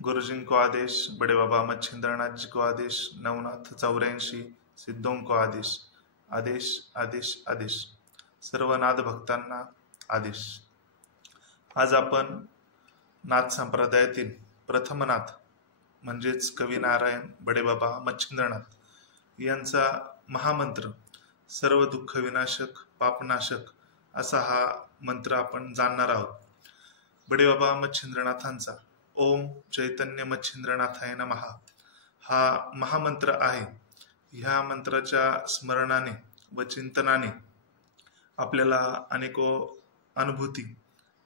गुरुजी को आदेश, बड़े बाबा मच्छिंद्रनाथ जी को आदेश, नवनाथ 84, सिद्धों को आदेश. आदेश आदेश आदेश. सर्व नाथ भक्तांना आदेश. आज आपण नाथ संप्रदायातील प्रथम नाथ म्हणजेच कवी नारायण बडे बाबा मच्छिंद्रनाथ यांचा महामंत्र सर्व दुःख विनाशक पापनाशक असा हा मंत्र आपण जाणणार आहोत. बडे बाबा मच्छिंद्रनाथांचा ओम चैतन्य मच्छिंद्रनाथाय नमः हा महामंत्र आहे. ह्या मंत्राच्या स्मरणाने व चिंतनाने आपल्याला अनेको अनुभूती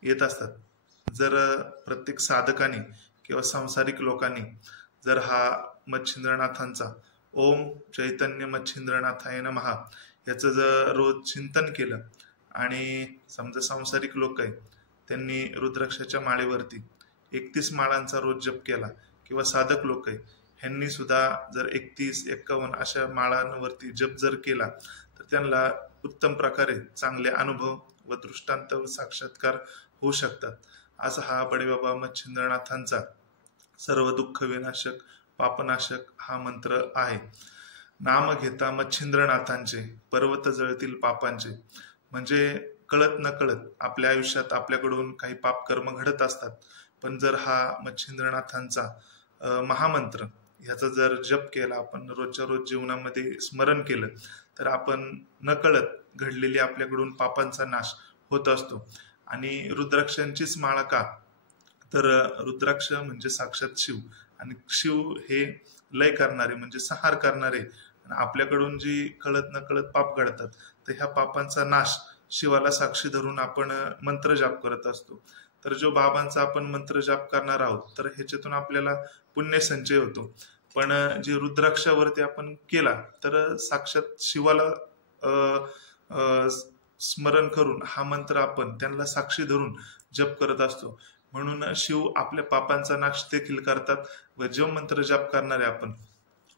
येत असतात. जर प्रत्येक साधकाने किंवा सांसारिक लोकांनी जर हा मच्छिंद्रनाथांचा ओम चैतन्य मच्छिंद्रनाथाय नमः याचं जर रोज चिंतन केलं आणि समजा सांसारिक लोक आहे त्यांनी रुद्राक्षाच्या माळेवरती 31 माळांचा रोज जप केला किंवा साधक लोक आहे ह्यांनी सुद्धा जर 31-51 अशा माळांवरती जप जर केला तर त्यांना उत्तम प्रकारे चांगले अनुभव व दृष्टांत व साक्षात्कार होऊ शकतात. असा हा बडे बाबा मच्छिंद्रनाथांचा सर्व दुःख विनाशक पापनाशक हा मंत्र आहे. नाम घेता मच्छिंद्रनाथांचे पर्वत जळतील पापांचे. म्हणजे कळत न कळत आपल्या आयुष्यात आपल्याकडून काही पाप कर्म घडत असतात, पण जर हा मच्छिंद्रनाथांचा महामंत्र ह्याचा जर जप केला, आपण रोजच्या रोज जीवनामध्ये स्मरण केलं तर आपण न कळत घडलेली आपल्याकडून पापांचा नाश होत असतो. आणि रुद्राक्षांचीच माळा का, तर रुद्राक्ष म्हणजे साक्षात शिव आणि शिव हे लय करणारे म्हणजे संहार करणारे. आपल्याकडून जी कळत न कळत पाप घडतात तर ह्या पापांचा नाश शिवाला साक्षी धरून आपण मंत्र जाप करत असतो. तर जो बाबांचा आपण मंत्र जाप करणार आहोत तर ह्याच्यातून आपल्याला पुण्य संचय होतो. पण जे रुद्राक्षावरती आपण केला तर साक्षात शिवाला स्मरण करून हा मंत्र आपण त्यांना साक्षी धरून जप करत असतो. म्हणून शिव आपल्या पापांचा नाश देखील करतात. व जो मंत्र जाप करणारे आपण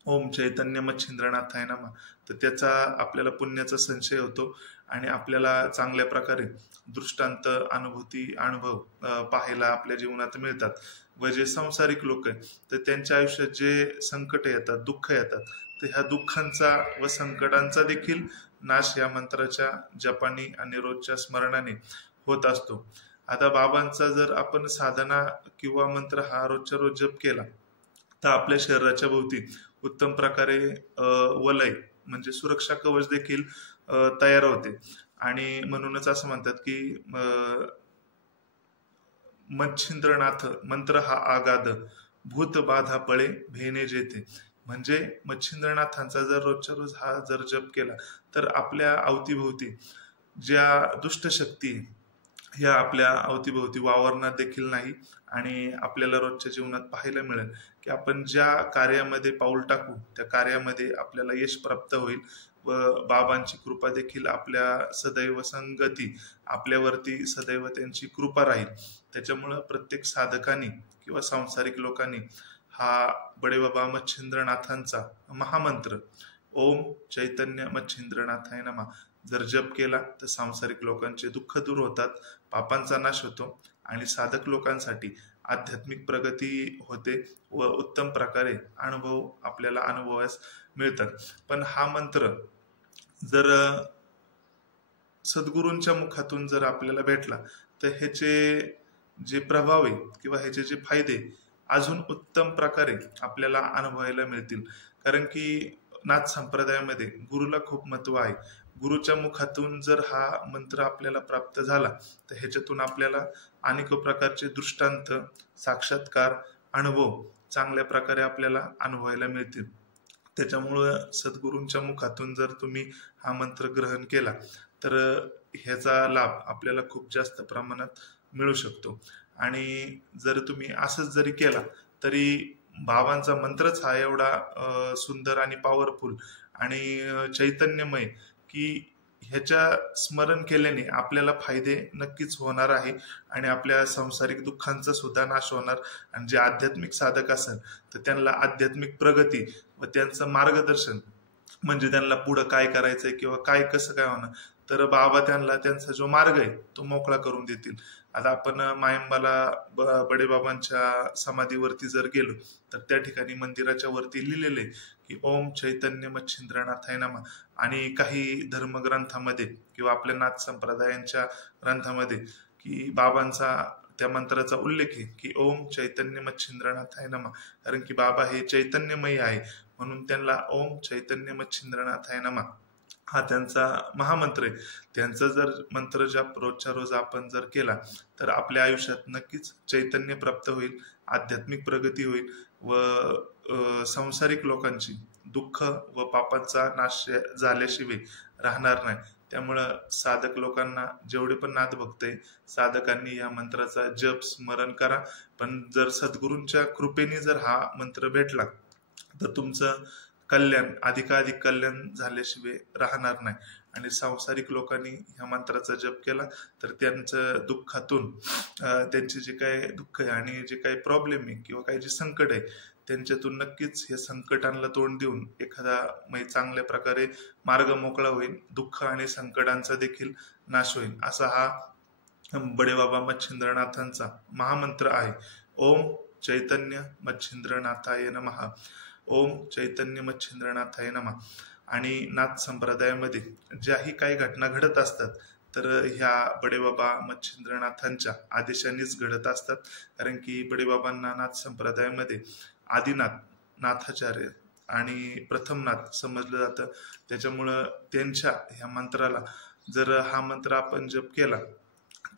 ओम चैतन्य मच्छिंद्रनाथाय नमः तर त्याचा आपल्याला पुण्याचा संचय होतो आणि आपल्याला चांगल्या प्रकारे दृष्टांत अनुभव पाहायला आपल्या जीवनात मिळतात. व जे सांसारिक लोक आहेत तर त्यांच्या आयुष्यात जे संकट येतात दुःख येतात तर ह्या दुःखांचा व संकटांचा देखील नाश या मंत्राच्या जपानी आणि रोजच्या स्मरणाने होत असतो. आता बाबांचा जर आपण साधना किंवा मंत्र हा रोजच्या रोज जप केला तर आपल्या शरीराच्या भोवती उत्तम प्रकारे वलय म्हणजे सुरक्षा कवच देखील तयार होते. आणि म्हणूनच असं म्हणतात की मच्छिंद्रनाथ मंत्र हा आगाध भूत बाधा पळे भेने जेते. म्हणजे मच्छिंद्रनाथांचा जर रोजच्या रोज हा जर जप केला तर आपल्या अवतीभोवती ज्या दुष्ट शक्ती ह्या आपल्या अवतीभोवती वावरणार देखील नाही. आणि आपल्याला रोजच्या जीवनात पाहायला मिळेल की आपण ज्या कार्यामध्ये पाऊल टाकू त्या कार्यामध्ये आपल्याला यश प्राप्त होईल व बाबांची कृपा देखील आपल्या सदैव संगती आपल्यावरती सदैव त्यांची कृपा राहील. त्याच्यामुळं प्रत्येक साधकांनी किंवा सांसारिक लोकांनी हा बडे बाबा मच्छिंद्रनाथांचा महामंत्र ओम चैतन्य मच्छिंद्रनाथाय नमः जर जप केला तर सांसारिक लोकांचे दुःख दूर होतात, पापांचा नाश होतो आणि साधक लोकांसाठी आध्यात्मिक प्रगती होते व उत्तम प्रकारे अनुभव आपल्याला अनुभवास मिळतात. पण हा मंत्र जर सद्गुरूंच्या मुखातून जर आपल्याला भेटला तर ह्याचे जे प्रभाव आहे किंवा ह्याचे जे फायदे अजून उत्तम प्रकारे आपल्याला अनुभवायला मिळतील. कारण की नाथ संप्रदायामध्ये गुरुला खूप महत्व आहे. गुरुच्या मुखातून जर हा मंत्र आपल्याला प्राप्त झाला तर ह्याच्यातून आपल्याला अनेक प्रकारचे दृष्टांत साक्षात्कार अनुभव चांगल्या प्रकारे आपल्याला अनुभवायला मिळतील. त्याच्यामुळं सद्गुरूंच्या मुखातून जर तुम्ही हा मंत्र ग्रहण केला तर ह्याचा लाभ आपल्याला खूप जास्त प्रमाणात मिळू शकतो. आणि जर तुम्ही असंच जरी केला तरी बाबांचा मंत्रच हा एवढा सुंदर आणि पॉवरफुल आणि चैतन्यमय की ह्याच्या स्मरण केल्याने आपल्याला फायदे नक्कीच होणार आहे आणि आपल्या सांसारिक दुःखांचा सुद्धा नाश होणार. आणि जे आध्यात्मिक साधक असेल तर त्यांना आध्यात्मिक प्रगती व त्यांचं मार्गदर्शन म्हणजे त्यांना पुढं काय करायचंय किंवा काय कसं काय होणार तर बाबा त्यांना त्यांचा जो मार्ग आहे तो मोकळा करून देतील. आता आपण मायंबाला बडेबाबांच्या समाधीवरती जर गेलो तर त्या ठिकाणी मंदिराच्या वरती लिहिलेले की ओम चैतन्य मच्छिंद्रनाथाय नमः. आणि काही धर्मग्रंथामध्ये किंवा आपल्या नाथ संप्रदायांच्या ग्रंथामध्ये की बाबांचा त्या मंत्राचा उल्लेख आहे की ओम चैतन्य मच्छिंद्रनाथाय नमः. कारण की बाबा हे चैतन्यमयी आहे, म्हणून त्यांना ओम चैतन्य मच्छिंद्रनाथाय नमः हा त्यांचा महामंत्र आहे. त्यांचा जर मंत्र जाप रोजच्या रोज आपण जर केला तर आपल्या आयुष्यात नक्कीच चैतन्य प्राप्त होईल, आध्यात्मिक प्रगती होईल व सांसारिक लोकांची दुःख व पापांचा नाश झाल्याशिवाय राहणार नाही. त्यामुळं साधक लोकांना, जेवढे पण नाथभक्त आहे, साधकांनी या मंत्राचा जप स्मरण करा. पण जर सद्गुरूंच्या कृपेने जर हा मंत्र भेटला तर तुमचं कल्याण, अधिकाधिक कल्याण झाल्याशिवाय राहणार नाही. आणि सांसारिक लोकांनी ह्या मंत्राचा जप केला तर त्यांचं दुःखातून त्यांचे जे काही दुःख आहे आणि जे काही प्रॉब्लेम आहे किंवा काही जे संकट आहे त्यांच्यातून नक्कीच या संकटांना तोंड देऊन एखादा चांगल्या प्रकारे मार्ग मोकळा होईल, दुःख आणि संकटांचा देखील नाश होईल. असा हा बडेबाबा मच्छिंद्रनाथांचा महामंत्र आहे. ओम चैतन्य मच्छिंद्रनाथाय नमः. ओम चैतन्य मच्छिंद्रनाथाय नमः. आणि नाथ संप्रदायामध्ये ज्याही काही घटना घडत असतात तर ह्या बडेबाबा मच्छिंद्रनाथांच्या आदेशानेच घडत असतात. कारण की बडेबाबांना नाथ संप्रदायामध्ये आदिनाथ, नाथाचार्य आणि प्रथमनाथ समजलं जातं. त्याच्यामुळं त्यांच्या ह्या मंत्राला जर हा मंत्र आपण जप केला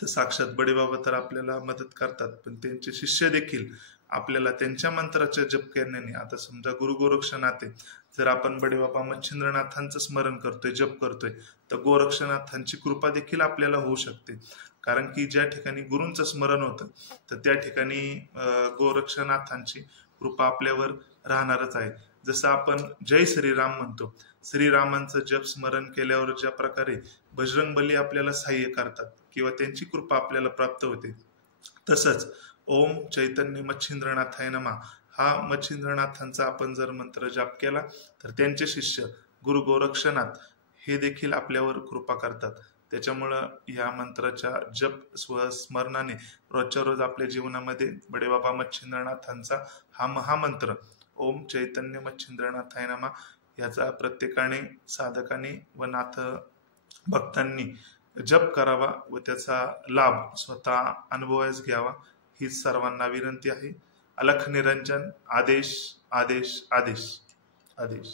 तर साक्षात बडेबाबा तर आपल्याला मदत करतात, पण त्यांचे शिष्य देखील आपल्याला त्यांच्या मंत्राच्या जप करण्याने, आता समजा गुरु गोरक्षनाथ आहे, जर आपण बडेबाबा मच्छिंद्रनाथांचं स्मरण करतोय, जप करतोय, तर गोरक्षनाथांची कृपा देखील आपल्याला होऊ शकते. कारण की ज्या ठिकाणी गुरूंचं स्मरण होतं तर त्या ठिकाणी गोरक्षनाथांची कृपा आपल्यावर राहणारच आहे. जसं आपण जय श्रीराम म्हणतो, श्रीरामांचं जप स्मरण केल्यावर ज्या प्रकारे बजरंगबली आपल्याला सहाय्य करतात किंवा त्यांची कृपा आपल्याला प्राप्त होते, तसंच ओम चैतन्य मच्छिंद्रनाथाय नमः हा मच्छिंद्रनाथांचा आपण जर मंत्र जाप केला तर त्यांचे शिष्य गुरु गोरक्षनाथ हे देखील आपल्यावर कृपा करतात. त्याच्यामुळं या मंत्राच्या जप स्मरणाने रोजच्या रोज आपल्या जीवनामध्ये बडेबाबा मच्छिंद्रनाथांचा हा महामंत्र ओम चैतन्य मच्छिंद्रनाथाय नमः याचा प्रत्येकाने, साधकाने व नाथ भक्तांनी जप करावा व त्याचा लाभ स्वतः अनुभवास घ्यावा, हीच सर्वांना विनंती आहे. अलख निरंजन. आदेश आदेश आदेश आदेश.